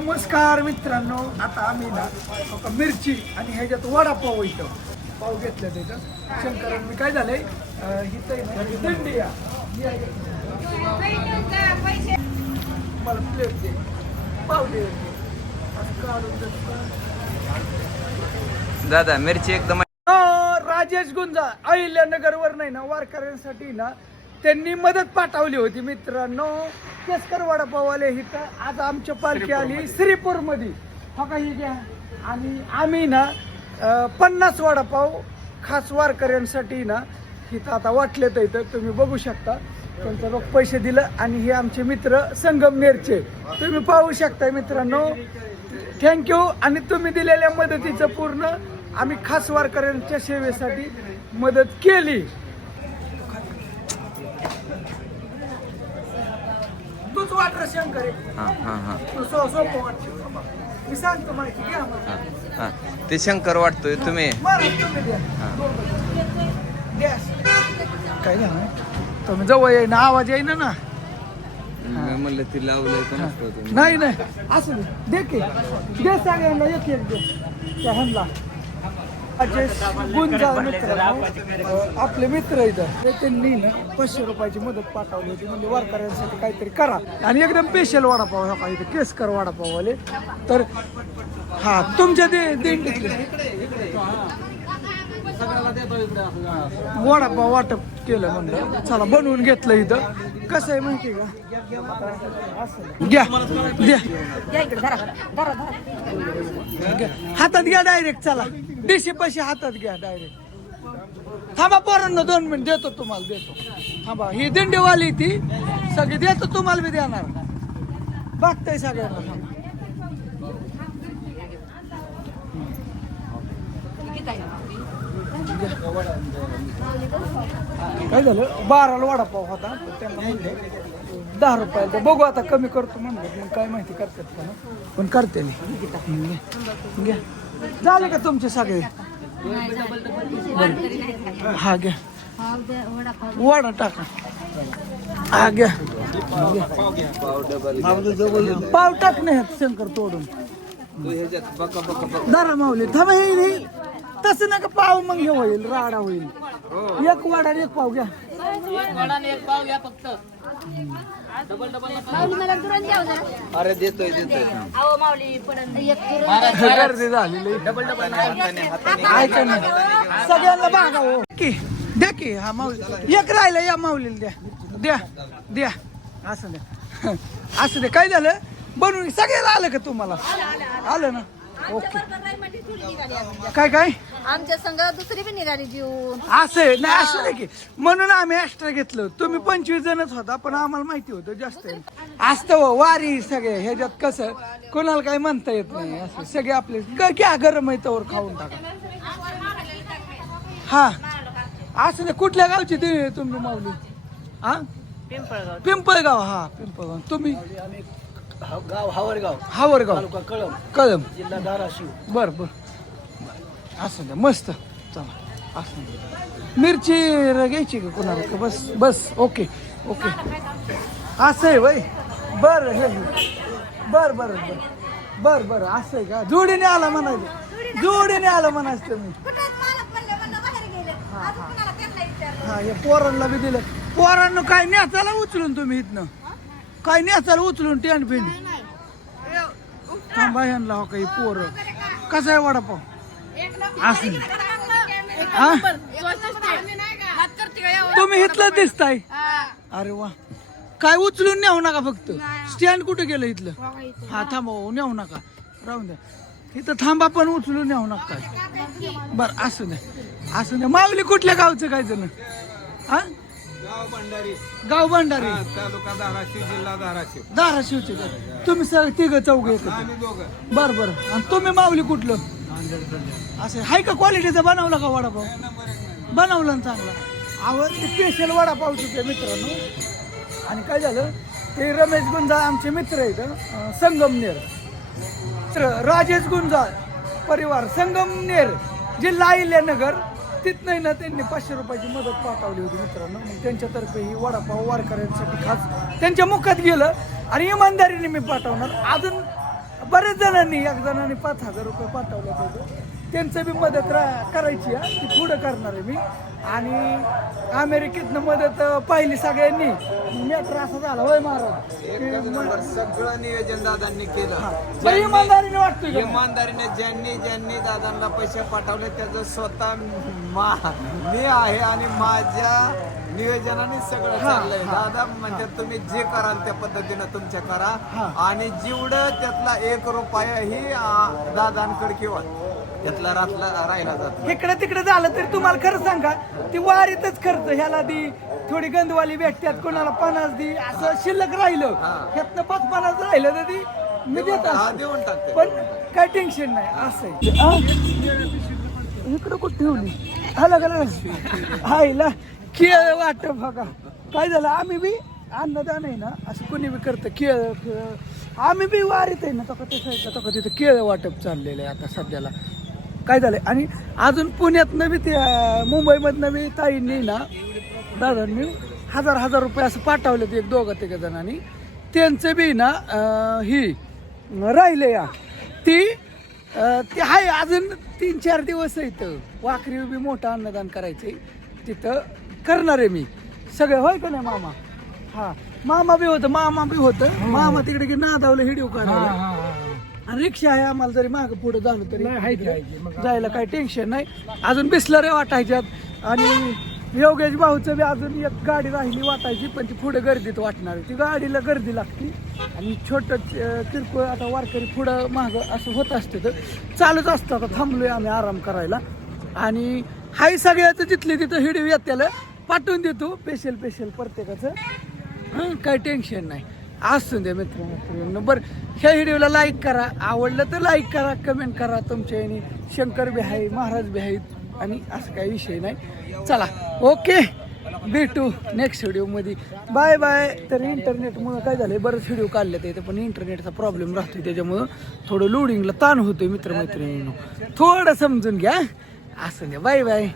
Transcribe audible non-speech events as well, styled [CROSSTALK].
नमस्कार मित्रांनो आता आम्ही ना मिरची आणि ह्याच्यात वडापाव इथं पाव घेतलं तिथं शंकरांनी काय झालंय इथं. मला प्लेट दे पाव दे. दादा मिरची एकदम राजेश गुंजा अहिल्यानगर वर नाही ना वारकऱ्यांसाठी ना त्यांनी मदत पाठवली होती मित्रांनो. केसकर वडापाववाले इथं आज आमची पालखी आली श्रीपूरमध्ये हो का ही घ्या. आणि आम्ही ना अं, पन्नास वडापाव खास वारकऱ्यांसाठी ना इथं आता वाटले तर इथं. तुम्ही बघू शकता. त्यांचं बघ पैसे दिलं आणि हे आमचे मित्र संगमनेरचे तुम्ही पाहू शकता मित्रांनो. थँक्यू आणि तुम्ही दिलेल्या मदतीचं पूर्ण आम्ही खास वारकऱ्यांच्या सेवेसाठी मदत केली. हा हा हा. तू सो सोपं वाटतं मी सांगतो माहिती घ्या मला. हा ते शंकर वाटतोय तुम्ही? तुम्ही द्या. हा. द्या. काय झालं तुम्ही जवळ येईना आवाज येईना ना. मी म्हणलं ती लावलंय तुम्ही? नाही नाही. असं. दे की. दे सगळ्यांना एक एक दे. त्या ह्यांना. अजेश गुंजा मित्र आपले मित्र इथं. ते त्यांनी ना पाचशे रुपयाची मदत पाठवली होती. म्हणजे वारकऱ्यांसाठी काहीतरी करा. आणि एकदम स्पेशल वडापाव हा काही केसकर वडापाववाले. तर हा तुमच्या दे दिंडीतले वडापाव वाटप केलं म्हणलं. चला बनवून घेतलं इथं. कसं आहे माहिती का. घ्या द्या घ्या. हातात घ्या डायरेक्ट चला. देशी पैसे हातात घ्या डायरेक्ट थांबा पोरांना दोन मिनिट देतो तुम्हाला देतो. थांबा. ही दिंडीवाली ती सगळी देतो तुम्हाला बी देणार. बघताय सगळ्यांना थांबा. काय झालं? बाराला वडापाव होता त्यांना म्हणलं दहा रुपयाला बघू आता कमी करतो म्हणलं मग काय माहिती करतात का ना पण करते मी. घ्या. झाले का तुमचे सगळे? हा घ्या. वडा टाका. हा घ्या. पाव टाक नाही शंकर तोडून. दारा माऊली थांब हे हे. तसं नका पाव मग हे होईल राडा होईल. एक वाडा आणि एक पाव घ्या. जरा. अरे देतोय देतोय. गर्दी झालेली डबल डबल हाताने. हाताने. ऐका ना सगळ्यांना बागा हो. की द्या की हा माऊली. एक राहिलं या माऊलीला द्या. द्या द्या. असं द्या. [LAUGHS] असं द्या. काय झालं? बनवून सगळ्याला आलं का तुम्हाला? आलं ना? ओके. काय काय? आमच्या संघ दुसरी बी निघाली जीवन असं आहे? नाही असं नाही की. म्हणून आम्ही एक्स्ट्रा घेतलं. तुम्ही पंचवीस जणच होता पण आम्हाला माहिती होतं जास्त आहे. असतं हो, वारी सगळे ह्याच्यात कसं? कोणाला काही म्हणता येत नाही असं सगळे आपले. घ्या गरम आहे तवर खाऊन टाका. हा. असं नाही कुठल्या गावची ते तुम्ही माऊली? हा? पिंपळगाव हा पिंपळगाव. तुम्ही? गाव हावरगाव. हावरगाव. तालुका कळम कळम जिल्हा धाराशिव. बर बर. असं द्या मस्त. चला असं द्या. मिरची र- घ्यायची का कोणाला? का बस बस ओके ओके. असं आहे वय. बर हे हे. बर बर बर. बर बर असं आहे का? जोडीने आला म्हणायचं. जोडीने आला म्हणायचं तुम्ही. हा हे. पोरांना बी दिलं. पोरांना काय न्याचाला उचलून तुम्ही इथनं? काय न्याचाला उचलून टेंट पिंड थांबा ह्यांना हो काही पोर. कसा आहे वडापाव? असं हा? तुम्ही इथलं दिसताय. अरे वा. काय उचलून नेऊ नका फक्त. स्टँड कुठे गेलं इथलं? हा थांबा हो, नेऊ नका. राहून द्या. इथं थांबा पण उचलून नेऊ नका काय. बर असं द्या असं द्या माऊली कुठल्या गावचं काय जण? हा? गाव भंडारी. तालुका धाराशिव जिल्हा धाराशिव. धाराशिवचे का? तुम्ही सगळे तिघ चौघ बर बर. आणि तुम्ही माऊली कुठलं? असं हाय का क्वालिटीचा बनवला का वडापाव? बनवला ना चांगला. आवड स्पेशल वडापाव ते मित्रांनो. आणि काय झालं? ते रमेश गुंजा आमचे मित्र आहेत अं, संगमनेर. मित्र राजेश गुंजा परिवार संगमनेर जिल्हा अहिल्यानगर. तिथनं ना त्यांनी पाचशे रुपयाची मदत पाठवली होती मित्रांनो. मग त्यांच्यातर्फे ही वडापाव वारकऱ्यांसाठी खास त्यांच्या मुखात गेलं आणि इमानदारीने मी पाठवणार. अजून बऱ्याच जणांनी एक जणांनी पाच हजार रुपये पाठवले होते. त्यांचं बी मदत रा- करायची आहे ती पुढं करणार आहे मी. आणि अमेरिकेतनं मदत पाहिली सगळ्यांनी. मॅटर असा झाला होय महाराज? सगळं नियोजन दादांनी केलं. इमानदारीने वाटतोय का? इमानदारीने ज्यांनी ज्यांनी दादांना पैसे पाठवले त्याचं स्वतः मा मी आहे आणि माझ्या नियोजनाने सगळं चाललंय. दादा म्हणजे तुम्ही जे कराल त्या पद्धतीनं तुमच्या करा. आणि जेवढं त्यातला एक रुपयाही अं, दादांकडे किंवा त्यातला रातला राहिला जातो इकडे तिकडे झालं तरी तुम्हाला खरं सांगा ती वारीतच खर्च ह्याला दी थोडी गंधवाली भेटतात कोणाला पन्नास दी असं शिल्लक राहिलं. ह्यातनं पाच पन्नास राहिलं तर ती मी देत. हा असतो. देऊन टाकते. पण काय टेन्शन नाही असं आहे. इकडं कुठं ठेवली? आला का आईला केळ वाट बघा. काय झालं आम्ही बी अन्नदान आहे ना असं कोणी बी करतं केळ केळ. आम्ही बी वारीत आहे ना ते साईडला तका तिथं केळ वाटप चाललेलं आहे आता सध्याला. काय झालंय? आणि अजून पुण्यातनं बी ते मुंबईमधनं बी ताईंनी ना दादांनी हजार हजार रुपये असं पाठवले एक दोघं तिघ जणांनी. त्यांचं बी ना ही राहिले या. ती ते आहे अजून तीन चार दिवस इथं. वाखरी बी मोठं अन्नदान करायचंय. तिथं करणार आहे मी. सगळं होय का नाही मामा? हा. मामा बी होतं मामा बी होतं. मामा तिकडे की नादावलं हिडिओ काढायला. आणि रिक्षा आहे आम्हाला जरी माग पुढे झालं तरी जायला काही टेन्शन नाही. अजून बिसलरे वाटायच्यात. आणि योगेश भाऊचं बी अजून एक गाडी राहिली वाटायची पण ती पुढे गर्दीत वाटणार ती गाडीला गर्दी लागते. आणि छोटं अं, किरकोळ आता वारकरी पुढं माग असं होत असते तर चालूच असतं. आता थांबलोय आम्ही आराम करायला. आणि हाही सगळ्याचं जिथले तिथं हिडिओ येत्याला पाठवून देतो. स्पेशल स्पेशल प्रत्येकाचं. हं, काय टेन्शन नाही. असू दे मित्र मैत्रिणींनो बरं ह्या व्हिडिओला लाईक करा आवडलं तर लाईक करा कमेंट करा तुमच्या याने. शंकर बी आहे महाराज बी आहेत आणि असं काही विषय नाही. चला ओके भेटू नेक्स्ट व्हिडिओमध्ये बाय बाय तर इंटरनेटमुळं काय झालं आहे बरेच व्हिडिओ काढले ते पण इंटरनेटचा प्रॉब्लेम राहतो त्याच्यामुळं थोडं लोडिंगला ताण होतोय मित्रमैत्रिणींनो. थोडं समजून घ्या असं द्या बाय बाय